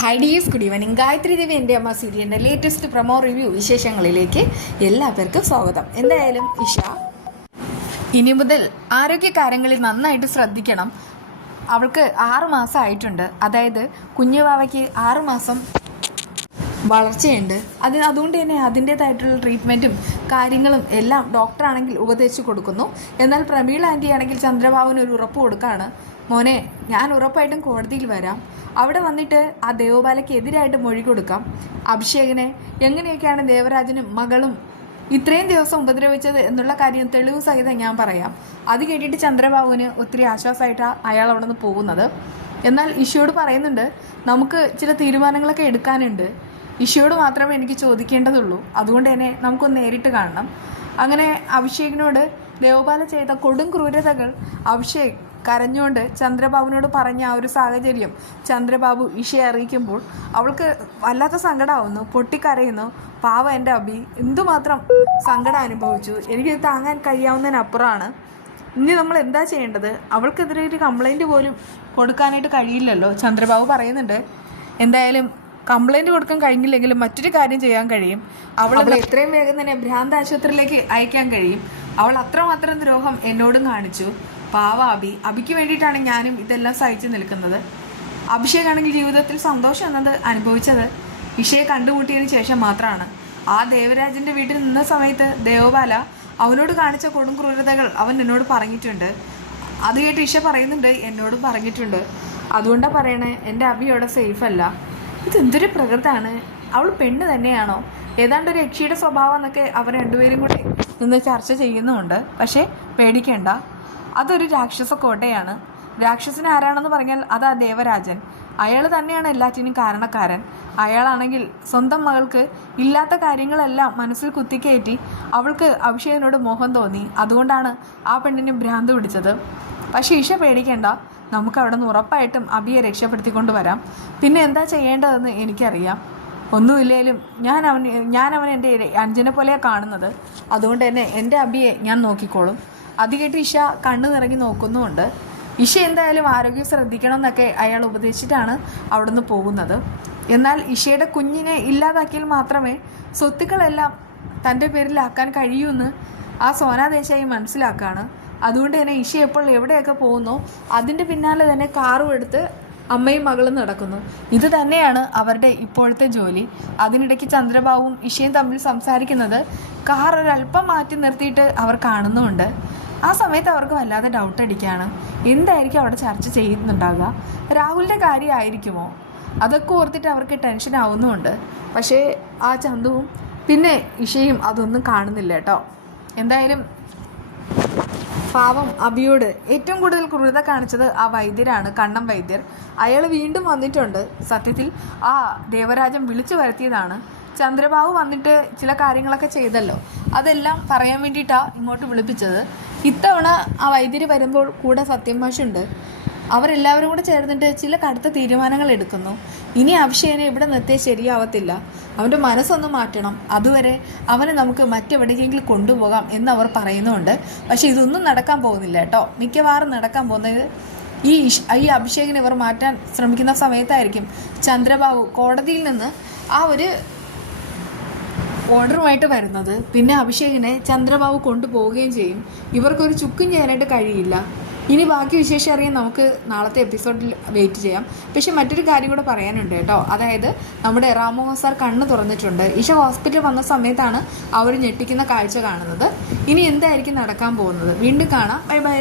Hi dears good evening Gayathri Devi എന്റെ അമ്മ സീരിയലിന്റെ ലേറ്റസ്റ്റ് പ്രൊമോ റിവ്യൂ വിശേഷങ്ങളിലേക്ക് എല്ലാവർക്കും സ്വാഗതം. എന്തായാലും ഇഷ ഇനി മുതൽ ആരോഗ്യ കാര്യങ്ങളിൽ നന്നായിട്ട് ശ്രദ്ധിക്കണം. അവൾക്ക് ആറ് മാസം അതായത് കുഞ്ഞുവാവയ്ക്ക് ആറ് മാസം വളർച്ചയുണ്ട്. അതിന് അതുകൊണ്ട് തന്നെ അതിന്റേതായിട്ടുള്ള ട്രീറ്റ്മെന്റും കാര്യങ്ങളും എല്ലാം ഡോക്ടറാണെങ്കിൽ ഉപദേശിച്ചു കൊടുക്കുന്നു. എന്നാൽ പ്രമീള ആന്റി ആണെങ്കിൽ ചന്ദ്രബാബുവിന് ഒരു ഉറപ്പ് കൊടുക്കുകയാണ് മോനെ ഞാൻ ഉറപ്പായിട്ടും കോടതിയിൽ വരാം. അവിടെ വന്നിട്ട് ആ ദേവബാലയ്ക്ക് എതിരായിട്ട് മൊഴി കൊടുക്കാം. അഭിഷേകനെ എങ്ങനെയൊക്കെയാണ് ദേവരാജനും മകളും ഇത്രയും ദിവസം ഉപദ്രവിച്ചത് എന്നുള്ള കാര്യം തെളിവ് സഹിതം ഞാൻ പറയാം. അത് കേട്ടിട്ട് ചന്ദ്രബാബുവിന് ഒത്തിരി ആശ്വാസമായിട്ടാണ് അയാൾ അവിടെ നിന്ന് പോകുന്നത്. എന്നാൽ ഇഷ്യോട് പറയുന്നുണ്ട് നമുക്ക് ചില തീരുമാനങ്ങളൊക്കെ എടുക്കാനുണ്ട്. ഇഷയോട് മാത്രമേ എനിക്ക് ചോദിക്കേണ്ടതുള്ളൂ. അതുകൊണ്ട് തന്നെ നമുക്കൊന്ന് നേരിട്ട് കാണണം. അങ്ങനെ അഭിഷേകിനോട് ദേവപാല ചെയ്ത കൊടും ക്രൂരതകൾ അഭിഷേക് കരഞ്ഞുകൊണ്ട് ചന്ദ്രബാബുവിനോട് പറഞ്ഞ ആ ഒരു സാഹചര്യം ചന്ദ്രബാബു ഇഷയെ അറിയിക്കുമ്പോൾ അവൾക്ക് വല്ലാത്ത സങ്കടമാവുന്നു പൊട്ടിക്കരയുന്നു. പാവ എന്റെ അബി എന്തുമാത്രം സങ്കടം അനുഭവിച്ചു. എനിക്ക് താങ്ങാൻ കഴിയാവുന്നതിനപ്പുറമാണ്. ഇനി നമ്മൾ എന്താ ചെയ്യേണ്ടത്? അവൾക്കെതിരെ ഒരു കംപ്ലൈന്റ് പോലും കൊടുക്കാനായിട്ട് കഴിയില്ലല്ലോ. ചന്ദ്രബാബു പറയുന്നുണ്ട് എന്തായാലും കംപ്ലൈന്റ് കൊടുക്കാൻ കഴിഞ്ഞില്ലെങ്കിലും മറ്റൊരു കാര്യം ചെയ്യാൻ കഴിയും. അവൾ എത്രയും വേഗം തന്നെ ഭ്രാന്ത് ആശുപത്രിയിലേക്ക് അയക്കാൻ കഴിയും. അവൾ അത്രമാത്രം ദ്രോഹം എന്നോടും കാണിച്ചു. പാവ അബി അബിക്ക് വേണ്ടിയിട്ടാണ് ഞാനും ഇതെല്ലാം സഹിച്ചു നിൽക്കുന്നത്. അഭിഷേക് അഭിഷേകാണെങ്കിൽ ജീവിതത്തിൽ സന്തോഷം എന്നത് അനുഭവിച്ചത്. ഇഷയെ കണ്ടുമുട്ടിയതിന് ശേഷം മാത്രമാണ് ആ ദേവരാജന്റെ വീട്ടിൽ നിന്ന സമയത്ത് ദേവബാല അവനോട് കാണിച്ച കൊടും ക്രൂരതകൾ അവൻ എന്നോട് പറഞ്ഞിട്ടുണ്ട്. അത് കേട്ട് ഇഷ പറയുന്നുണ്ട് എന്നോട് പറഞ്ഞിട്ടുണ്ട്. അതുകൊണ്ടാണ് പറയണേ എന്റെ അബി അവിടെ സേഫ് അല്ല. ഇതെന്തൊരു പ്രകൃതാണ്? അവൾ പെണ്ണ് തന്നെയാണോ? ഏതാണ്ട് ഒരു യക്ഷിയുടെ സ്വഭാവം എന്നൊക്കെ അവർ രണ്ടുപേരും കൂടി നിന്ന് ചർച്ച ചെയ്യുന്നുമുണ്ട്. പക്ഷേ പേടിക്കേണ്ട. അതൊരു രാക്ഷസ കോട്ടയാണ്. രാക്ഷസൻ ആരാണെന്ന് പറഞ്ഞാൽ അതാ ദേവരാജൻ. അയാൾ തന്നെയാണ് എല്ലാറ്റിനും കാരണക്കാരൻ. അയാളാണെങ്കിൽ സ്വന്തം മകൾക്ക് ഇല്ലാത്ത കാര്യങ്ങളെല്ലാം മനസ്സിൽ കുത്തിക്കയറ്റി അവൾക്ക് അഭിഷേകനോട് മോഹം തോന്നി. അതുകൊണ്ടാണ് ആ പെണ്ണിന് ഭ്രാന്ത് പിടിച്ചത്. പക്ഷേ ഇഷ പേടിക്കേണ്ട. നമുക്ക് അവിടെ നിന്ന് ഉറപ്പായിട്ടും അബിയെ രക്ഷപ്പെടുത്തിക്കൊണ്ട് വരാം. പിന്നെ എന്താ ചെയ്യേണ്ടതെന്ന് എനിക്കറിയാം. ഒന്നുമില്ലേലും ഞാൻ അവൻ ഞാൻ അവൻ എന്റെ അഞ്ജനെ പോലെയാണ് കാണുന്നത്. അതുകൊണ്ട് തന്നെ എന്റെ അബിയെ ഞാൻ നോക്കിക്കോളും. അത് കേട്ട് ഇഷ കണ്ണു നിറങ്ങി നോക്കുന്നുമുണ്ട്. ഇഷ എന്തായാലും ആരോഗ്യം ശ്രദ്ധിക്കണം എന്നൊക്കെ അയാൾ ഉപദേശിച്ചിട്ടാണ് അവിടെ നിന്ന് പോകുന്നത്. എന്നാൽ ഇഷയുടെ കുഞ്ഞിനെ ഇല്ലാതാക്കിയാൽ മാത്രമേ സ്വത്തുക്കളെല്ലാം തന്റെ പേരിലാക്കാൻ കഴിയൂന്ന് ആ സോനാ ദേശായി മനസ്സിലാക്കുകയാണ് അതുകൊണ്ട് തന്നെ ഇഷ എപ്പോൾ എവിടെയൊക്കെ പോകുന്നു അതിന്റെ പിന്നാലെ തന്നെ കാറും എടുത്ത് അമ്മയും മകളും നടക്കുന്നു. ഇത് തന്നെയാണ് അവരുടെ ഇപ്പോഴത്തെ ജോലി. അതിനിടയ്ക്ക് ചന്ദ്രബാബുവും ഇഷയും തമ്മിൽ സംസാരിക്കുന്നത് കാർ ഒരല്പം മാറ്റി നിർത്തിയിട്ട് അവർ കാണുന്നുമുണ്ട്. ആ സമയത്ത് അവർക്ക് വല്ലാതെ ഡൗട്ട് അടിക്കുകയാണ് എന്തായിരിക്കും അവിടെ ചർച്ച ചെയ്യുന്നുണ്ടാകുക രാഹുലിന്റെ കാര്യമായിരിക്കുമോ അതൊക്കെ ഓർത്തിട്ട് അവർക്ക് ടെൻഷൻ ആവുന്നുമുണ്ട്. പക്ഷേ ആ ചന്തുവും പിന്നെ ഇഷയും അതൊന്നും കാണുന്നില്ല കേട്ടോ. എന്തായാലും പാവം അബിയോട് ഏറ്റവും കൂടുതൽ ക്രൂരത കാണിച്ചത് ആ വൈദ്യരാണ് കണ്ണം വൈദ്യർ. അയാൾ വീണ്ടും വന്നിട്ടുണ്ട്. സത്യത്തിൽ ആ ദേവരാജൻ വിളിച്ചു വരുത്തിയതാണ്. ചന്ദ്രബാബു വന്നിട്ട് ചില കാര്യങ്ങളൊക്കെ ചെയ്തല്ലോ. അതെല്ലാം പറയാൻ വേണ്ടിയിട്ടാണ് ഇങ്ങോട്ട് വിളിപ്പിച്ചത്. ഇത്തവണ ആ വൈദ്യർ വരുമ്പോൾ കൂടെ സത്യം ഭാഷയുണ്ട് അവരെല്ലാവരും കൂടെ ചേർന്നിട്ട് ചില കടുത്ത തീരുമാനങ്ങൾ എടുക്കുന്നു. ഇനി അഭിഷേകനെ ഇവിടെ നിർത്തിയാൽ ശരിയാവത്തില്ല. അവന്റെ മനസ്സൊന്ന് മാറ്റണം. അതുവരെ അവനെ നമുക്ക് മറ്റെവിടേക്കെങ്കിലും കൊണ്ടുപോകാം എന്ന് അവർ പറയുന്നുണ്ട്. പക്ഷേ ഇതൊന്നും നടക്കാൻ പോകുന്നില്ല കേട്ടോ. മിക്കവാറും നടക്കാൻ പോകുന്നത് ഈ ഈ അഭിഷേകിനെ ഇവർ മാറ്റാൻ ശ്രമിക്കുന്ന സമയത്തായിരിക്കും. ചന്ദ്രബാബു കോടതിയിൽ നിന്ന് ആ ഒരു ഓർഡറുമായിട്ട് വരുന്നത്. പിന്നെ അഭിഷേകിനെ ചന്ദ്രബാബു കൊണ്ടുപോവുകയും ചെയ്യും. ഇവർക്കൊരു ചുക്കും ചെയ്യാനായിട്ട് കഴിയില്ല. ഇനി ബാക്കി വിശേഷം അറിയാൻ നമുക്ക് നാളത്തെ എപ്പിസോഡിൽ വെയിറ്റ് ചെയ്യാം. പക്ഷെ മറ്റൊരു കാര്യം കൂടെ പറയാനുണ്ട് കേട്ടോ. അതായത് നമ്മുടെ റാമോഹൻ സാർ കണ്ണ് തുറന്നിട്ടുണ്ട്. ഈശ ഹോസ്പിറ്റൽ വന്ന സമയത്താണ് അവർ ഞെട്ടിക്കുന്ന കാഴ്ച കാണുന്നത്. ഇനി എന്തായിരിക്കും നടക്കാൻ പോകുന്നത്? വീണ്ടും കാണാം. Bye bye